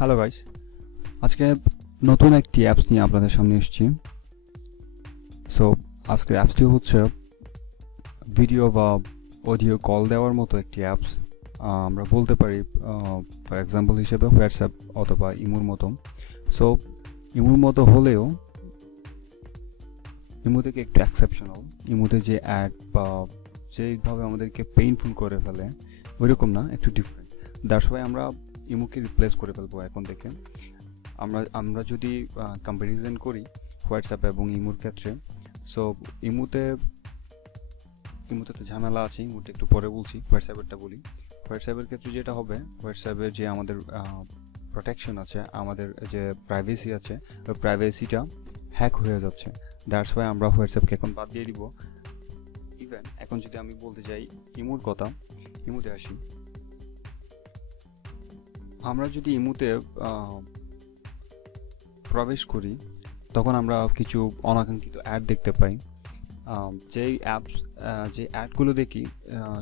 Hello guys, আজকে নতুন একটি অ্যাপস নিয়ে আপনাদের সামনে এসেছি। সো আজকের অ্যাপসটি হচ্ছে ভিডিও বা অডিও কল দেওয়ার মতো একটি অ্যাপস। আমরা বলতে পারি ফর এক্সাম্পল হিসেবে হোয়াটসঅ্যাপ অথবা ইমোর মতো। সো ইমোর মতো হলেও ইমো থেকে একটু এক্সেপশনাল। ইমোতে যে অ্যাড বা যেভাবে আমাদেরকে পেইনফুল করে ফেলে ওইরকম না, একটু ডিফারেন্ট। দ্যাটস ওয়াই আমরা ইমোকে রিপ্লেস করে ফেলবো এখন থেকে। আমরা যদি কম্প্যারিজন করি হোয়াটসঅ্যাপ এবং ইমোর ক্ষেত্রে, সো ইমোতে তো ঝামেলা আছে, ইমোটা একটু পরে বলছি, হোয়াটসঅ্যাপেরটা বলি। হোয়াটসঅ্যাপের ক্ষেত্রে যেটা হবে, হোয়াটসঅ্যাপের যে আমাদের প্রোটেকশন আছে, আমাদের যে প্রাইভেসি আছে, ওই প্রাইভেসিটা হ্যাক হয়ে যাচ্ছে। দ্যাটস ওয়াই আমরা হোয়াটসঅ্যাপকে এখন বাদ দিয়ে দিব। ইভেন এখন যদি আমি বলতে চাই ইমোর কথা, ইমোতে আসি। আমরা যদি ইমোতে প্রবেশ করি তখন আমরা কিছু অনাকাঙ্ক্ষিত অ্যাড দেখতে পাই। যেই অ্যাপস যে অ্যাডগুলো দেখি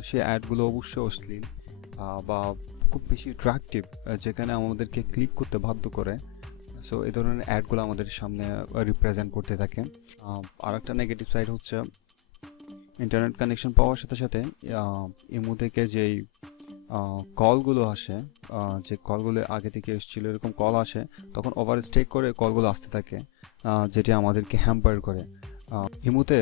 সেই অ্যাডগুলো অবশ্যই অশ্লীল বা খুব বেশি অ্যাট্রাকটিভ, যেখানে আমাদেরকে ক্লিক করতে বাধ্য করে। সো এই ধরনের অ্যাডগুলো আমাদের সামনে রিপ্রেজেন্ট করতে থাকে। আর একটা নেগেটিভ সাইড হচ্ছে ইন্টারনেট কানেকশন পাওয়ার সাথে সাথে ইমো থেকে যেই কলগুলো আসে, যে কলগুলো আগে থেকে এসেছিল এরকম কল আসে, তখন ওভার স্টেক করে কলগুলো আসতে থাকে, যেটি আমাদেরকে হ্যাম্পার করে। ইমোতে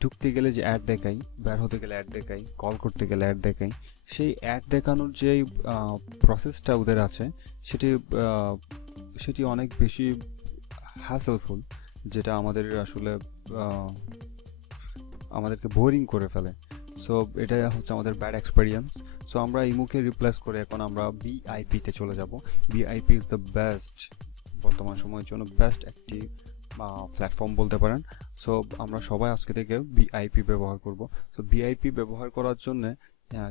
ঢুকতে গেলে যে অ্যাড দেখাই, বের হতে গেলে অ্যাড দেখাই, কল করতে গেলে অ্যাড দেখাই, সেই অ্যাড দেখানোর যেই প্রসেসটা ওদের আছে সেটি অনেক বেশি হ্যাসেলফুল, যেটা আমাদের আসলে আমাদেরকে বোরিং করে ফেলে। সো এটা হচ্ছে আমাদের ব্যাড এক্সপেরিয়েন্স। সো আমরা ইমোকে রিপ্লেস করে এখন আমরা ভিআইপিতে চলে যাব। ভিআইপি ইজ দ্য বেস্ট, বর্তমান সময়ের জন্য বেস্ট একটি প্ল্যাটফর্ম বলতে পারেন। সো আমরা সবাই আজকে থেকে ভিআইপি ব্যবহার করব। সো ভিআইপি ব্যবহার করার জন্য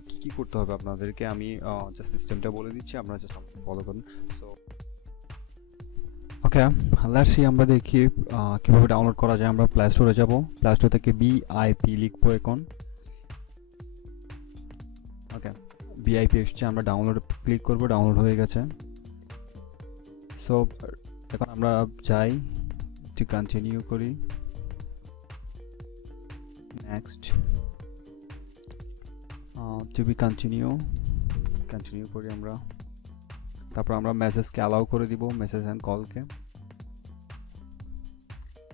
কী কী করতে হবে আপনাদেরকে আমি জাস্ট সিস্টেমটা বলে দিচ্ছি, আপনারা জাস্ট ফলো করুন। সো ওকে, লেটস সি আমরা দেখি কীভাবে ডাউনলোড করা যায়। আমরা প্লে স্টোরে যাব, প্লে স্টোর থেকে ভিআইপি লিখবো এখন। ওকে, ভিআইপি এসছে, আমরা ডাউনলোড ক্লিক করব, ডাউনলোড হয়ে গেছে। সো এখন আমরা যাই, একটু কন্টিনিউ করি, নেক্সট টু বি কন্টিনিউ করি আমরা। তারপর আমরা মেসেজকে অ্যালাউ করে দিব, মেসেজ অ্যান্ড কলকে।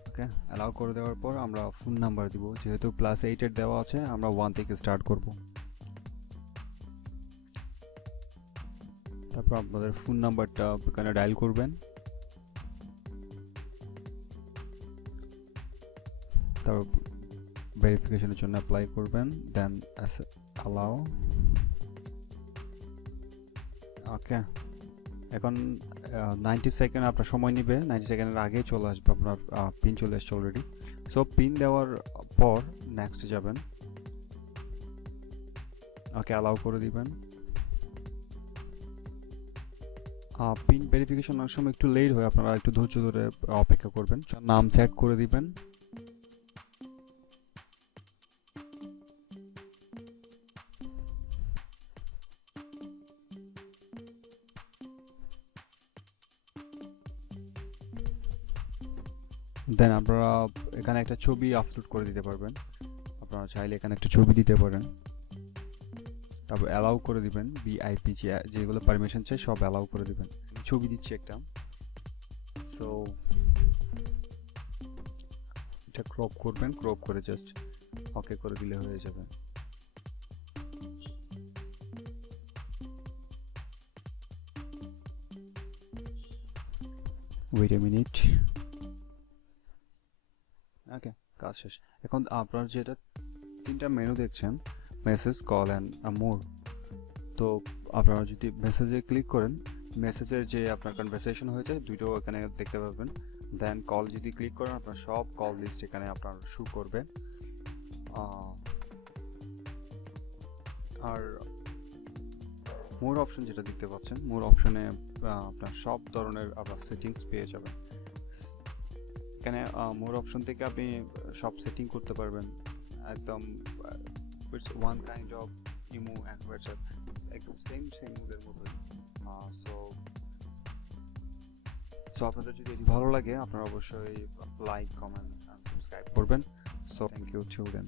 ওকে, অ্যালাউ করে দেওয়ার পর আমরা ফোন নাম্বার দিব, যেহেতু +8 দেওয়া আছে আমরা 1 থেকে স্টার্ট করব। তারপর আপনাদের ফোন নাম্বারটা এখানে ডায়াল করবেন, তারপর ভেরিফিকেশনের জন্য অ্যাপ্লাই করবেন, দেন অ্যালাউ। ওকে, এখন 90 সেকেন্ড আপনার সময় নেবে, 90 সেকেন্ডের আগে চলে আসবে আপনার পিন চলে এসছে অলরেডি। সো পিন দেওয়ার পর নেক্সট যাবেন, ওকে অ্যালাউ করে দিবেন। পিন ভেরিফিকেশন অনেক সময় একটু লেট হয়, আপনারা একটু ধৈর্য ধরে অপেক্ষা করবেন। নাম সেট করে দিবেন, দেন আপনারা এখানে একটা ছবি আপলোড করে দিতে পারবেন। আপনারা চাইলে এখানে একটা ছবি দিতে পারেন, তারপর অ্যালাউ করে দিবেন। ভিআইপি যেগুলো পারমিশন চাই সব অ্যালাউ করে দিবেন। ছবি দিচ্ছি একটা, সো এটা ক্রপ করবেন, ক্রপ করে জাস্ট ওকে করে দিলে হয়ে যাবে। Wait a minute. ওকে, কাজ শেষ। এখন আপনার যেটা 3টা মেনু দেখছেন, মেসেজ, কল অ্যান্ড মোর। তো আপনারা যদি মেসেজে ক্লিক করেন, মেসেজের যে আপনার কনভারসেশন হয়েছে দুটো এখানে দেখতে পাবেন। দেন কল যদি ক্লিক করেন, আপনার সব কল লিস্ট এখানে আপনার শো করবে। আর মোর অপশন যেটা দেখতে পাচ্ছেন, মোর অপশনে আপনার সব ধরনের আপনার সেটিংস পেয়ে যাবেন। এখানে মোর অপশন থেকে আপনি সব সেটিং করতে পারবেন একদম। It's one kind of imo and WhatsApp, একদম সেম ওদের মতোই। সো সো আপনাদের যদি এটি ভালো লাগে আপনারা অবশ্যই লাইক, কমেন্ট, সাবস্ক্রাইব করবেন। So thank you children.